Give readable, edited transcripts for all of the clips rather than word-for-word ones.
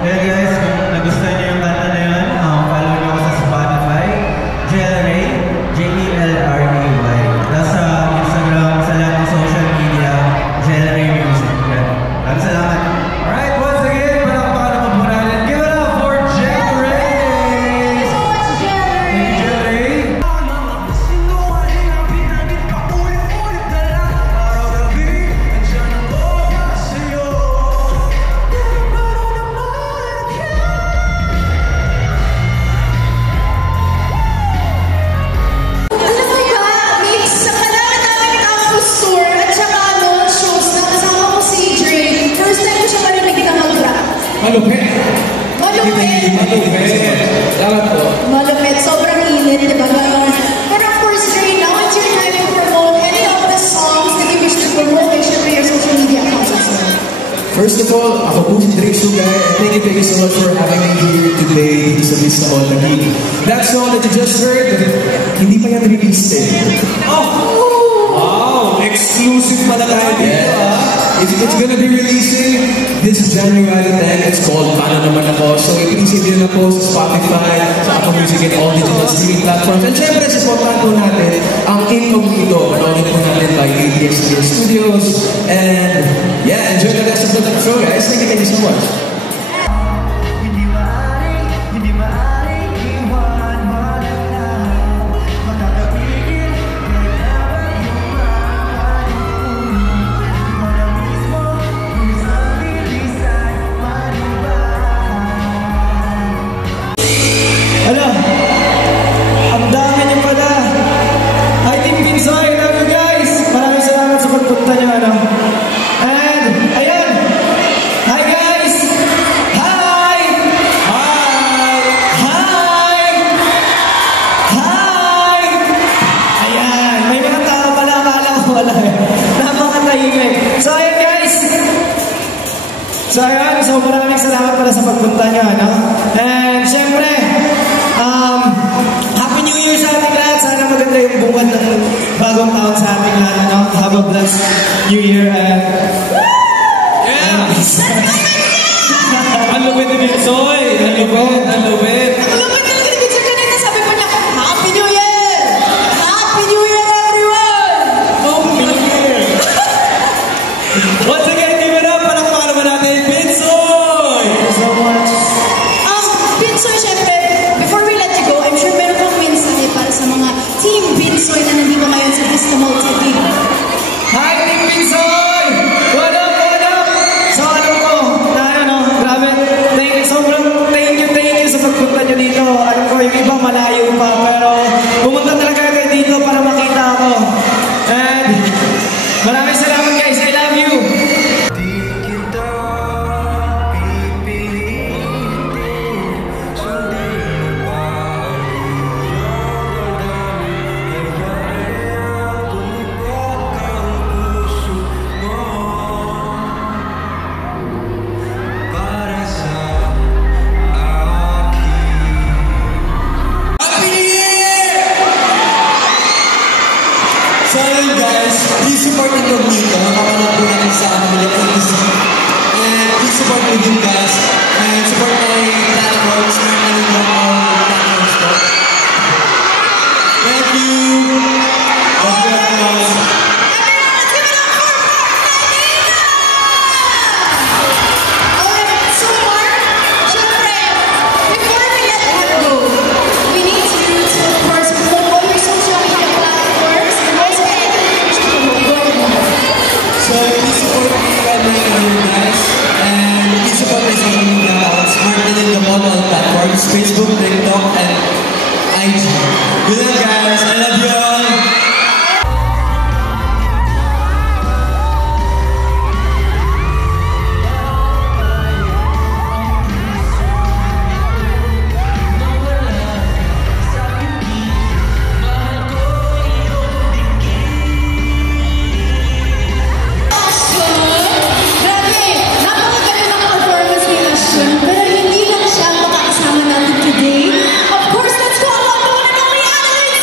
Yeah guys, kung nagustuhan niyo yung kanta na yun, follow niyo ako sa Spotify, Jelray, Jelray. Nasa Instagram, sa lahat ng social media, Jelray Music. Maraming salamat. Alright, once again, palakpakan naman po natin. Give it up for Jelray! Thank you so much, Jelray! Thank you, Jelray! Malupit. Malupit. Malupit. Dapat po. Malupit. Sobrang init, di ba? But of course, Dre, now it's your time to promote any of the songs that you wish to promote and share your social media accounts as well. First of all, ako po si Dre Sugar. Thank you so much for having me here today sa Vista Hall Taguig. That song that you just heard, hindi pa yan released eh. Oh! Wow! Exclusive pala tayo dito, It's gonna be releasing this January 10. It's called Paano Naman Ako. So i-receive nyo na po sa Spotify, sa Apple Music and all digital streaming platforms. And syempre, supportan po natin ang Incognito. Panoorin po natin by ABS Studios. And yeah, enjoy the rest of the show, guys. Thank you so much. So maraming salamat pala sa pagpunta nyo, ano? And syempre, Happy New Year sa ating lahat. Sana maganda yung bungad ng bagong taon sa ating lahat, ano? Have a blessed New Year and... Yeah! Ang lupit ni Binsoy! Ang lupit! Ang lupit! Ang lupit talaga ni Binsoy kanina. Sabi po niya, Happy New Year! Happy New Year, everyone! Happy New Year! Once again, give it up! Palakpakan naman natin, Binsoy! Thank you so much. Binsoy, syempre, before we let you go, I'm sure meron kang mensahe para sa mga Team Binsoy na nandito ngayon sa Vista Hall Taguig. Hi, Team Binsoy! What up, what up? So alam ko, na ano, grabe, sobrang thank you sa pagpunta nyo dito. Alam ko, yung iba malayo pa, pero pumunta talaga kayo dito para makita ako. And maraming salamat guys, I love you! So yun guys, please support Incognito. Kapanood po natin sa Manila ATC. And please support me din guys. And support my platforms. Meron na rin all platforms po. Thank you! Thank you everyone! Alright, so Mark, syempre, before we let you go, we need you to, of course, promote all your social media platforms and also anything you wish to promote. So please support me right now guys. And please support my social media accounts. Martin in the all platforms. Facebook, TikTok, and IG. Good luck guys. I love you all. Grabe, napakaganda ng performance ni Ashton, pero hindi lang siya makakasama natin today. Of course, let's go along to one and only Annalyn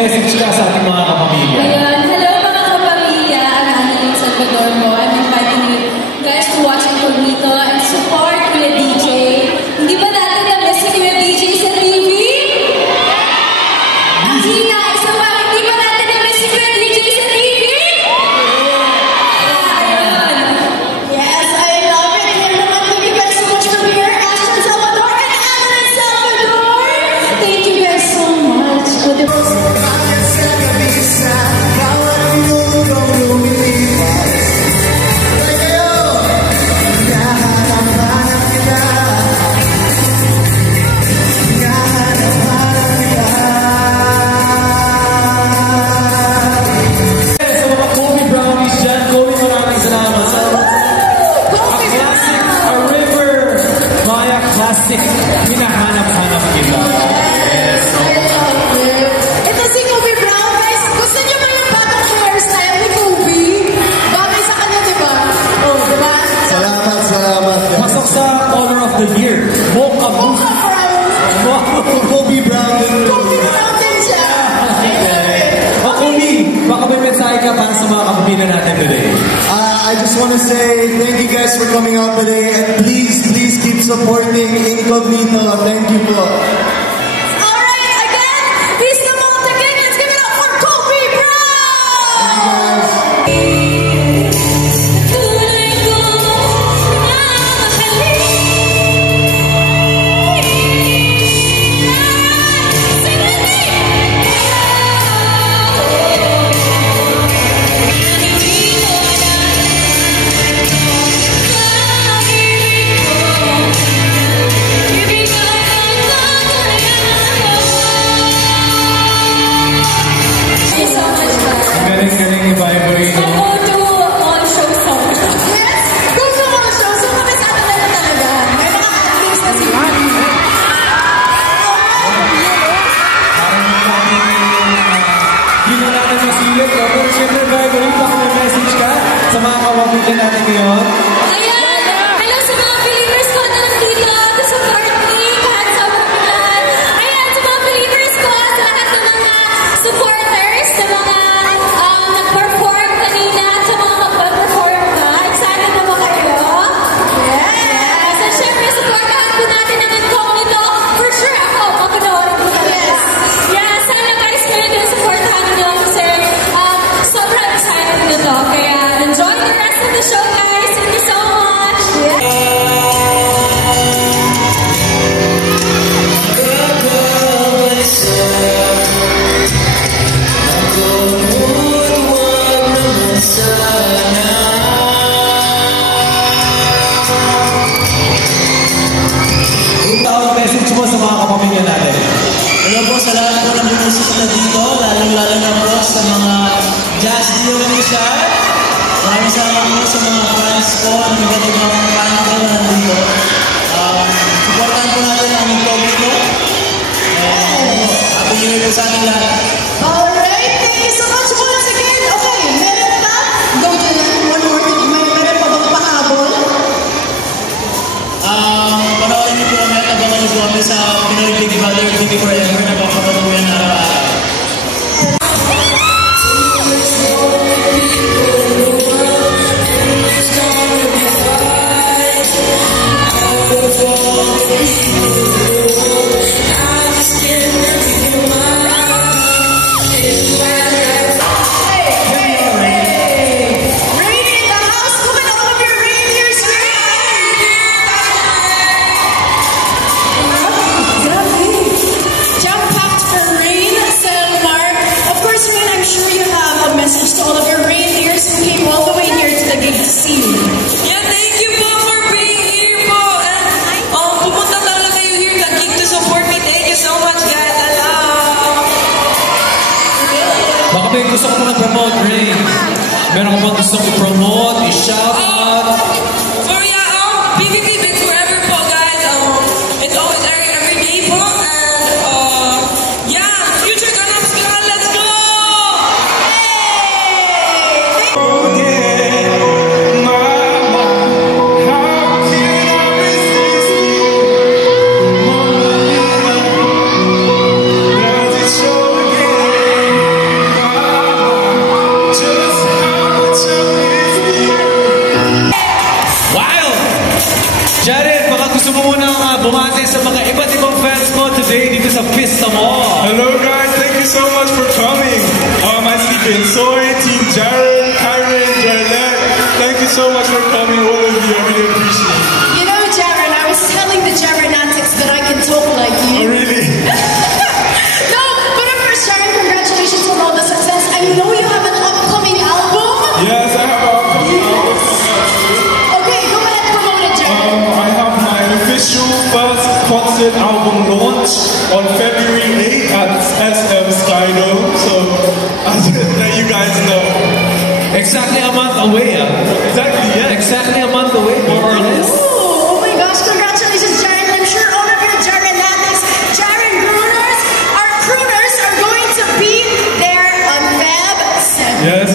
message ka sa ating mga kapamilya? Ayan, hello mga kapamilya. Annalyn Salvador po. I'm inviting you guys to watch Incognito and support Kuya DJ. Hindi ba natin na-miss si Kuya DJ sa TV? Hindi na, isa pa, hindi ba natin na-miss si Kuya DJ sa TV? Ayun. Yes, I love it. Here naman, thank you guys so much for being here. Ashton Salvador and Annalyn Salvador. Thank you guys so much. Sa mga Kobe Brownies dyan, Kobe, maraming salamat. A river via classic, hinahanap-hanap kita. Ito si Kobe Brown, guys. Gusto niyo ba yung bagong hairstyle ni Kobe? Bagay sa kanya, di ba? Oh, di ba? Salamat. Pasok sa Honor of the Year, Mocha Boost. Kobe Brown din. Kobe Brown din siya. O Kobe, baka may mensahe ka para sa mga kapamilya natin today. I just want to say thank you guys for coming out today and please keep supporting Incognito. Thank you po. Alright, again, he's the multi-king. Let's give it up for Kobe Brown! Thank you so much, guys. Galing-galing ni Vibory. So go to all shows song. Yes, go to all shows. So kami sa atin na talaga. May mga actings na sila. Hindi na natin masilip. Pero syempre, Vibory, baka may message ka sa mga kapamilya natin ngayon. Ayan! Hello sa mga believers ko na nandito to support me kahit sa ulan. Ayan, sa mga believers ko, sa lahat ng mga supporters, sa mga nag-perform kanina, at sa mga mag-perform pa. Excited na ba kayo? Yes! At syempre, supportahan po natin ang Incognito. For sure ako, mapanoorin ko na. Yes! Yan, sana guys kayo din supportahan nyo kasi sobrang excited nito. Kaya enjoy the rest of the show, guys. Thank you so much. Yung tawag message mo sa mga kapamilya natin. Hello po sa lahat po ng bumusisita dito, lalong-lalo na po sa mga Jazz Dio Official. Maraming salamat po sa mga fans ko, ng iba't ibang fan ko na nandito. Supportan po natin ang Incognito. Happy New Year po sa ating lahat. Alright, thank you so much once again. Okay, meron pa? Go Dylan, one more thing. Meron pa bang pahabol? Panoorin niyo po kami at abangan niyo po kami sa Pinoy Big Brother TV Forever na papanood po yan araw-araw. Rain in the house. Look at all of your reindeers. Jam-packed for Rain, Selmar. Of course, Rain, I'm sure you have a message to all of your reindeers who came all the way here to the gig to see you. Yeah, thank you po for being here po. And pupunta talaga kayo here kagig to support me. Thank you so much, guys. I love. Baka may gusto ko na promote, Ray. Meron ko bang gusto ko promote, i-shout out? For yeah, BBB Big Forever po, guys. It's always every day po. And yeah, future Ganap's Girl, let's go! Pinsoy, Team Jared, Karen, Jarlette. Thank you so much for coming, all of you. I really appreciate it. You know, Jaren, I was telling the Jarenatics that I can talk like Oh, you. really? No, but of course, Jaren, congratulations on all the success. I know you have an upcoming album. Yes, I have a coming out. Okay, go ahead, promote it, Jaren. I have my official first concert album launch on February 8th at SM Skydome. So I just let you guys know. Exactly a month away, Exactly, yeah. Exactly a month away, more or less. Oh my gosh, congratulations, Jaren. I'm sure all of your Jarenatics, Jaren crooners are going to be there on Feb 7th. Yes,